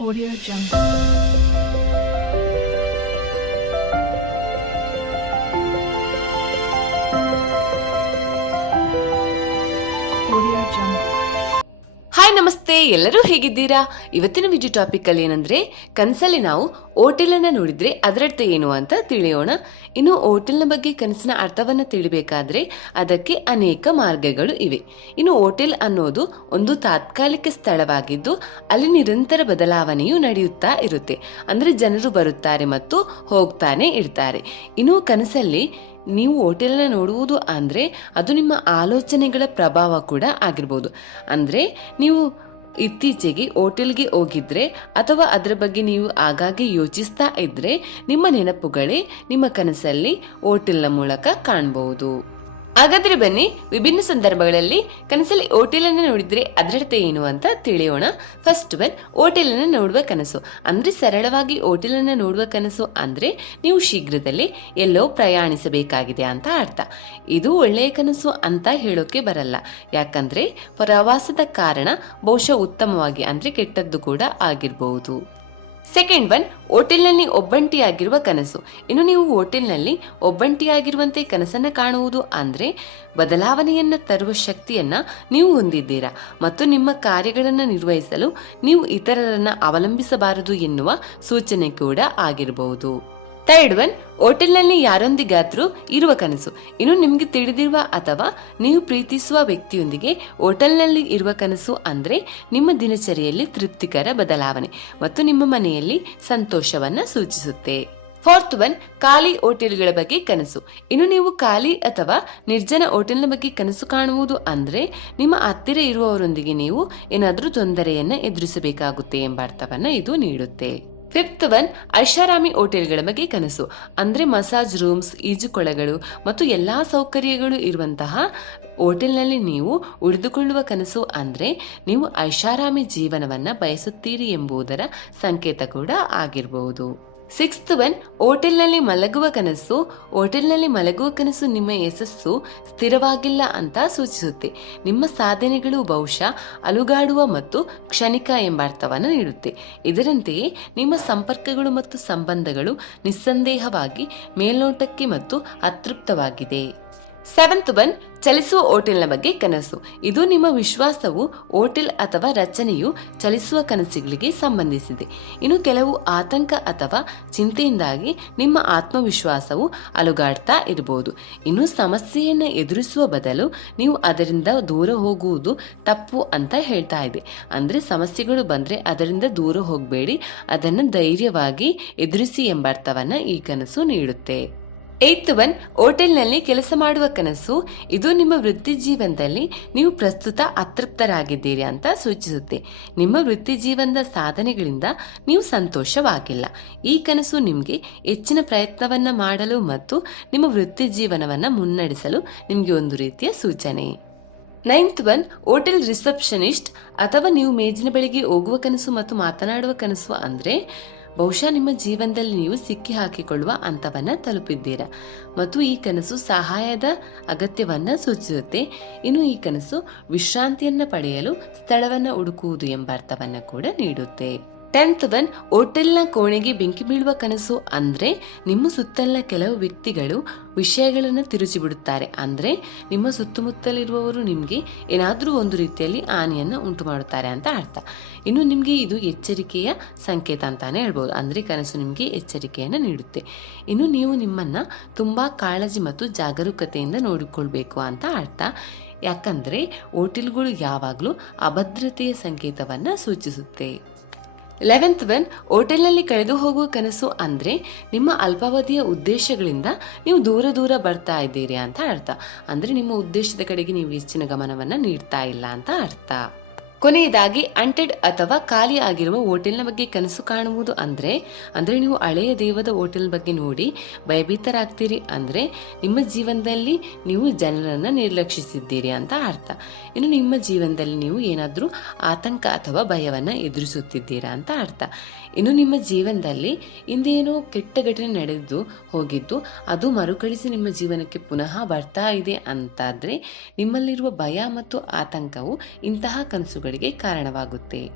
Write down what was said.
Audio Jungle. Hi, ನಮಸ್ತೆ. ಎಲ್ಲರೂ ಹೇಗಿದ್ದೀರಾ? ಇವತ್ತಿನ ವಿಜಿ ಟಾಪಿಕ್ ಅಲ್ಲಿ ಏನಂದ್ರೆ, ಕನಸಲ್ಲಿ ನಾವು ಹೋಟೆಲ್ ಅನ್ನ ನೋಡಿದ್ರೆ ಅದರರ್ಥ ಏನು ಅಂತ ತಿಳಿಯೋಣ. ಇನ್ನು ಹೋಟೆಲ್ನ ಬಗ್ಗೆ ಕನಸಿನ ಅರ್ಥವನ್ನ ತಿಳಿಬೇಕಾದ್ರೆ ಅದಕ್ಕೆ ಅನೇಕ ಮಾರ್ಗಗಳು ಇವೆ. ಇನ್ನು ಹೋಟೆಲ್ ಅನ್ನೋದು ಒಂದು ತಾತ್ಕಾಲಿಕ ಸ್ಥಳವಾಗಿದ್ದು, ಅಲ್ಲಿ ನಿರಂತರ ಬದಲಾವಣೆಯು ನಡೆಯುತ್ತಾ ಇರುತ್ತೆ. ಅಂದ್ರೆ ಜನರು ಬರುತ್ತಾರೆ ಮತ್ತು ಹೋಗ್ತಾನೆ ಇರ್ತಾರೆ. ಇನ್ನು ಕನಸಲ್ಲಿ ನೀವು ಹೋಟೆಲ್ನ ನೋಡುವುದು ಅಂದರೆ ಅದು ನಿಮ್ಮ ಆಲೋಚನೆಗಳ ಪ್ರಭಾವ ಕೂಡ ಆಗಿರ್ಬೋದು. ಅಂದರೆ ನೀವು ಇತ್ತೀಚೆಗೆ ಹೋಟೆಲ್ಗೆ ಹೋಗಿದ್ರೆ ಅಥವಾ ಅದರ ಬಗ್ಗೆ ನೀವು ಆಗಾಗ್ಗೆ ಯೋಚಿಸ್ತಾ ಇದ್ರೆ ನಿಮ್ಮ ನೆನಪುಗಳೇ ನಿಮ್ಮ ಕನಸಲ್ಲಿ ಹೋಟೆಲ್ನ ಮೂಲಕ ಕಾಣಬಹುದು ಹಾಗಾದ್ರೆ ಬನ್ನಿ, ವಿಭಿನ್ನ ಸಂದರ್ಭಗಳಲ್ಲಿ ಕನಸಲ್ಲಿ ಹೋಟೆಲ್ ಅನ್ನು ನೋಡಿದ್ರೆ ಅದರತೆ ಏನು ಅಂತ ತಿಳಿಯೋಣ. ಫಸ್ಟ್ ಒನ್ ಹೋಟೆಲ್ ಅನ್ನು ನೋಡುವ ಕನಸು. ಅಂದ್ರೆ ಸರಳವಾಗಿ ಹೋಟೆಲ್ ಅನ್ನು ನೋಡುವ ಕನಸು ಅಂದ್ರೆ ನೀವು ಶೀಘ್ರದಲ್ಲಿ ಎಲ್ಲೋ ಪ್ರಯಾಣಿಸಬೇಕಾಗಿದೆ ಅಂತ ಅರ್ಥ. ಇದು ಒಳ್ಳೆಯ ಕನಸು ಅಂತ ಹೇಳೋಕೆ ಬರಲ್ಲ. ಯಾಕಂದ್ರೆ ಪ್ರವಾಸದ ಕಾರಣ ಬಹುಶಃ ಉತ್ತಮವಾಗಿ ಅಂದ್ರೆ ಕೆಟ್ಟದ್ದು ಕೂಡ ಆಗಿರಬಹುದು ಸೆಕೆಂಡ್ ಒನ್ ಹೋಟೆಲ್ನಲ್ಲಿ ಒಬ್ಬಂಟಿಯಾಗಿರುವ ಕನಸು. ಇನ್ನು ನೀವು ಹೋಟೆಲ್ನಲ್ಲಿ ಒಬ್ಬಂಟಿಯಾಗಿರುವಂತೆ ಕನಸನ್ನು ಕಾಣುವುದು ಅಂದರೆ ಬದಲಾವಣೆಯನ್ನು ತರುವ ಶಕ್ತಿಯನ್ನು ನೀವು ಹೊಂದಿದ್ದೀರಾ ಮತ್ತು ನಿಮ್ಮ ಕಾರ್ಯಗಳನ್ನು ನಿರ್ವಹಿಸಲು ನೀವು ಇತರರನ್ನು ಅವಲಂಬಿಸಬಾರದು ಎನ್ನುವ ಸೂಚನೆ ಕೂಡ ಆಗಿರಬಹುದು. ಥರ್ಡ್ ಒನ್ ಹೋಟೆಲ್ನಲ್ಲಿ ಯಾರೊಂದಿಗಾದ್ರೂ ಇರುವ ಕನಸು. ಇನ್ನು ನಿಮಗೆ ತಿಳಿದಿರುವ ಅಥವಾ ನೀವು ಪ್ರೀತಿಸುವ ವ್ಯಕ್ತಿಯೊಂದಿಗೆ ಹೋಟೆಲ್ನಲ್ಲಿ ಇರುವ ಕನಸು ಅಂದರೆ ನಿಮ್ಮ ದಿನಚರಿಯಲ್ಲಿ ತೃಪ್ತಿಕರ ಬದಲಾವಣೆ ಮತ್ತು ನಿಮ್ಮ ಮನೆಯಲ್ಲಿ ಸಂತೋಷವನ್ನು ಸೂಚಿಸುತ್ತೆ. ಫೋರ್ತ್ ಒನ್ ಖಾಲಿ ಹೋಟೆಲ್ಗಳ ಬಗ್ಗೆ ಕನಸು. ಇನ್ನು ನೀವು ಖಾಲಿ ಅಥವಾ ನಿರ್ಜನ ಹೋಟೆಲ್ನ ಬಗ್ಗೆ ಕನಸು ಕಾಣುವುದು ಅಂದರೆ ನಿಮ್ಮ ಹತ್ತಿರ ಇರುವವರೊಂದಿಗೆ ನೀವು ಏನಾದರೂ ತೊಂದರೆಯನ್ನು ಎದುರಿಸಬೇಕಾಗುತ್ತೆ ಎಂಬ ಅರ್ಥವನ್ನು ಇದು ನೀಡುತ್ತೆ. ಫಿಫ್ತ್ ಒನ್ ಐಷಾರಾಮಿ ಹೋಟೆಲ್ಗಳ ಬಗ್ಗೆ ಕನಸು. ಅಂದ್ರೆ ಮಸಾಜ್ ರೂಮ್ಸ್ ಈಜುಕೊಳಗಳು ಮತ್ತು ಎಲ್ಲಾ ಸೌಕರ್ಯಗಳು ಇರುವಂತಹ ಹೋಟೆಲ್ನಲ್ಲಿ ನೀವು ಉಳಿದುಕೊಳ್ಳುವ ಕನಸು ಅಂದ್ರೆ ನೀವು ಐಷಾರಾಮಿ ಜೀವನವನ್ನ ಬಯಸುತ್ತೀರಿ ಎಂಬುದರ ಸಂಕೇತ ಕೂಡ ಆಗಿರಬಹುದು ಸಿಕ್ಸ್ತ್ ಒನ್ ಹೋಟೆಲ್ನಲ್ಲಿ ಮಲಗುವ ಕನಸು. ಹೋಟೆಲ್ನಲ್ಲಿ ಮಲಗುವ ಕನಸು ನಿಮ್ಮ ಯಶಸ್ಸು, ಸ್ಥಿರವಾಗಿಲ್ಲ ಅಂತ ಸೂಚಿಸುತ್ತೆ. ನಿಮ್ಮ ಸಾಧನೆಗಳು ಬಹುಶಃ ಅಲುಗಾಡುವ ಮತ್ತು ಕ್ಷಣಿಕ ಎಂಬ ಅರ್ಥವನ್ನು ನೀಡುತ್ತೆ. ಇದರಂತೆಯೇ ನಿಮ್ಮ ಸಂಪರ್ಕಗಳು ಮತ್ತು ಸಂಬಂಧಗಳು ನಿಸ್ಸಂದೇಹವಾಗಿ ಮೇಲ್ನೋಟಕ್ಕೆ ಮತ್ತು ಅತೃಪ್ತವಾಗಿದೆ. ಸೆವೆಂತ್ ಒನ್ ಚಲಿಸುವ ಓಟೆಲ್ನ ಬಗ್ಗೆ ಕನಸು. ಇದು ನಿಮ್ಮ ವಿಶ್ವಾಸವು, ಓಟೆಲ್ ಅಥವಾ ರಚನೆಯು ಚಲಿಸುವ ಕನಸುಗಳಿಗೆ ಸಂಬಂಧಿಸಿದೆ. ಇನ್ನು ಕೆಲವು ಆತಂಕ ಅಥವಾ ಚಿಂತೆಯಿಂದಾಗಿ ನಿಮ್ಮ ಆತ್ಮವಿಶ್ವಾಸವು ಅಲುಗಾಡ್ತಾ ಇರಬಹುದು. ಇನ್ನು ಸಮಸ್ಯೆಯನ್ನು ಎದುರಿಸುವ ಬದಲು ನೀವು ಅದರಿಂದ ದೂರ ಹೋಗುವುದು ತಪ್ಪು ಅಂತ ಹೇಳ್ತಾ ಇದೆ. ಅಂದರೆ ಸಮಸ್ಯೆಗಳು ಬಂದರೆ ಅದರಿಂದ ದೂರ ಹೋಗಬೇಡಿ. ಅದನ್ನು ಧೈರ್ಯವಾಗಿ ಎದುರಿಸಿ ಎಂಬ ಅರ್ಥವನ್ನು ಈ ಕನಸು ನೀಡುತ್ತೆ. ಏತ್ ಒನ್ ಹೋಟೆಲ್ನಲ್ಲಿ ಕೆಲಸ ಮಾಡುವ ಕನಸು, ಇದು ನಿಮ್ಮ ವೃತ್ತಿ ಜೀವನದಲ್ಲಿ ನೀವು ಪ್ರಸ್ತುತ ಅತೃಪ್ತರಾಗಿದ್ದೀರಿ ಅಂತ ಸೂಚಿಸುತ್ತೆ. ನಿಮ್ಮ ವೃತ್ತಿ ಜೀವನದ ಸಾಧನೆಗಳಿಂದ ನೀವು ಸಂತೋಷವಾಗಿಲ್ಲ. ಈ ಕನಸು ನಿಮಗೆ ಹೆಚ್ಚಿನ ಪ್ರಯತ್ನವನ್ನು ಮಾಡಲು ಮತ್ತು ನಿಮ್ಮ ವೃತ್ತಿ ಜೀವನವನ್ನು ಮುನ್ನಡೆಸಲು ನಿಮಗೆ ಒಂದು ರೀತಿಯ ಸೂಚನೆ. ನೈನ್ತ್ ಒನ್, ಹೋಟೆಲ್ ರಿಸೆಪ್ಷನಿಸ್ಟ್ ಅಥವಾ ನೀವು ಮೇಜಿನ ಬಳಿಗೆ ಹೋಗುವ ಕನಸು ಮತ್ತು ಮಾತನಾಡುವ ಕನಸು ಅಂದ್ರೆ ಬಹುಶಃ ನಿಮ್ಮ ಜೀವನದಲ್ಲಿ ನೀವು ಸಿಕ್ಕಿ ಹಾಕಿಕೊಳ್ಳುವ ಹಂತವನ್ನ ತಲುಪಿದ್ದೀರಾ. ಮತ್ತು ಈ ಕನಸು ಸಹಾಯದ ಅಗತ್ಯವನ್ನ ಸೂಚಿಸುತ್ತೆ. ಇನ್ನು ಈ ಕನಸು ವಿಶ್ರಾಂತಿಯನ್ನ ಪಡೆಯಲು ಸ್ಥಳವನ್ನ ಹುಡುಕುವುದು ಎಂಬ ಅರ್ಥವನ್ನ ಕೂಡ ನೀಡುತ್ತೆ. ಟೆಂತ್ ಒನ್ ಹೋಟೆಲ್ನ ಕೋಣೆಗೆ ಬೆಂಕಿ ಬೀಳುವ ಕನಸು ಅಂದ್ರೆ ನಿಮ್ಮ ಸುತ್ತಲಿನ ಕೆಲವು ವ್ಯಕ್ತಿಗಳು ವಿಷಯಗಳನ್ನು ತಿರುಚಿಬಿಡುತ್ತಾರೆ. ಅಂದ್ರೆ ನಿಮ್ಮ ಸುತ್ತಮುತ್ತಲಿರುವವರು ನಿಮಗೆ ಏನಾದರೂ ಒಂದು ರೀತಿಯಲ್ಲಿ ಹಾನಿಯನ್ನು ಉಂಟು ಮಾಡುತ್ತಾರೆ ಅಂತ ಅರ್ಥ. ಇನ್ನು ನಿಮಗೆ ಇದು ಎಚ್ಚರಿಕೆಯ ಸಂಕೇತ ಅಂತಾನೆ ಹೇಳ್ಬೋದು. ಅಂದ್ರೆ ಕನಸು ನಿಮಗೆ ಎಚ್ಚರಿಕೆಯನ್ನು ನೀಡುತ್ತೆ. ಇನ್ನು ನೀವು ನಿಮ್ಮನ್ನ ತುಂಬಾ ಕಾಳಜಿ ಮತ್ತು ಜಾಗರೂಕತೆಯಿಂದ ನೋಡಿಕೊಳ್ಬೇಕು ಅಂತ ಅರ್ಥ. ಯಾಕಂದ್ರೆ ಹೋಟೆಲ್ಗಳು ಯಾವಾಗಲೂ ಅಭದ್ರತೆಯ ಸಂಕೇತವನ್ನು ಸೂಚಿಸುತ್ತೆ. ಲೆವೆಂತ್ ಒನ್ ಹೋಟೆಲ್ನಲ್ಲಿ ಕಳೆದು ಹೋಗುವ ಕನಸು ಅಂದರೆ ನಿಮ್ಮ ಅಲ್ಪಾವಧಿಯ ಉದ್ದೇಶಗಳಿಂದ ನೀವು ದೂರ ದೂರ ಬರ್ತಾ ಇದ್ದೀರಿ ಅಂತ ಅರ್ಥ. ಅಂದರೆ ನಿಮ್ಮ ಉದ್ದೇಶದ ಕಡೆಗೆ ನೀವು ಹೆಚ್ಚಿನ ಗಮನವನ್ನು ನೀಡ್ತಾ ಇಲ್ಲ ಅಂತ ಅರ್ಥ. ಕೊನೆಯದಾಗಿ ಅಂಟೆಡ್ ಅಥವಾ ಖಾಲಿ ಆಗಿರುವ ಹೋಟೆಲ್ನ ಬಗ್ಗೆ ಕನಸು ಕಾಣುವುದು ಅಂದ್ರೆ ಅಂದ್ರೆ ನೀವು ಹಳೆಯ ದೇವದ ಹೋಟೆಲ್ ಬಗ್ಗೆ ನೋಡಿ ಭಯಭೀತರಾಗ್ತೀರಿ ಅಂದ್ರೆ, ನಿಮ್ಮ ಜೀವನದಲ್ಲಿ ನೀವು ಜನರನ್ನು ನಿರ್ಲಕ್ಷಿಸಿದ್ದೀರಿ ಅಂತ ಅರ್ಥ. ಇನ್ನು ನಿಮ್ಮ ಜೀವನದಲ್ಲಿ ನೀವು ಏನಾದರೂ ಆತಂಕ ಅಥವಾ ಭಯವನ್ನು ಎದುರಿಸುತ್ತಿದ್ದೀರಾ ಅಂತ ಅರ್ಥ. ಇನ್ನು ನಿಮ್ಮ ಜೀವನದಲ್ಲಿ ಇಂದೇನೋ ಕೆಟ್ಟ ಘಟನೆ ನಡೆದು ಹೋಗಿದ್ದು, ಅದು ಮರುಕಳಿಸಿ ನಿಮ್ಮ ಜೀವನಕ್ಕೆ ಪುನಃ ಬರ್ತಾ ಇದೆ ಅಂತಾದರೆ, ನಿಮ್ಮಲ್ಲಿರುವ ಭಯ ಮತ್ತು ಆತಂಕವು ಇಂತಹ ಕನಸುಗಳಿಗೆ ಕಾರಣವಾಗುತ್ತೆ.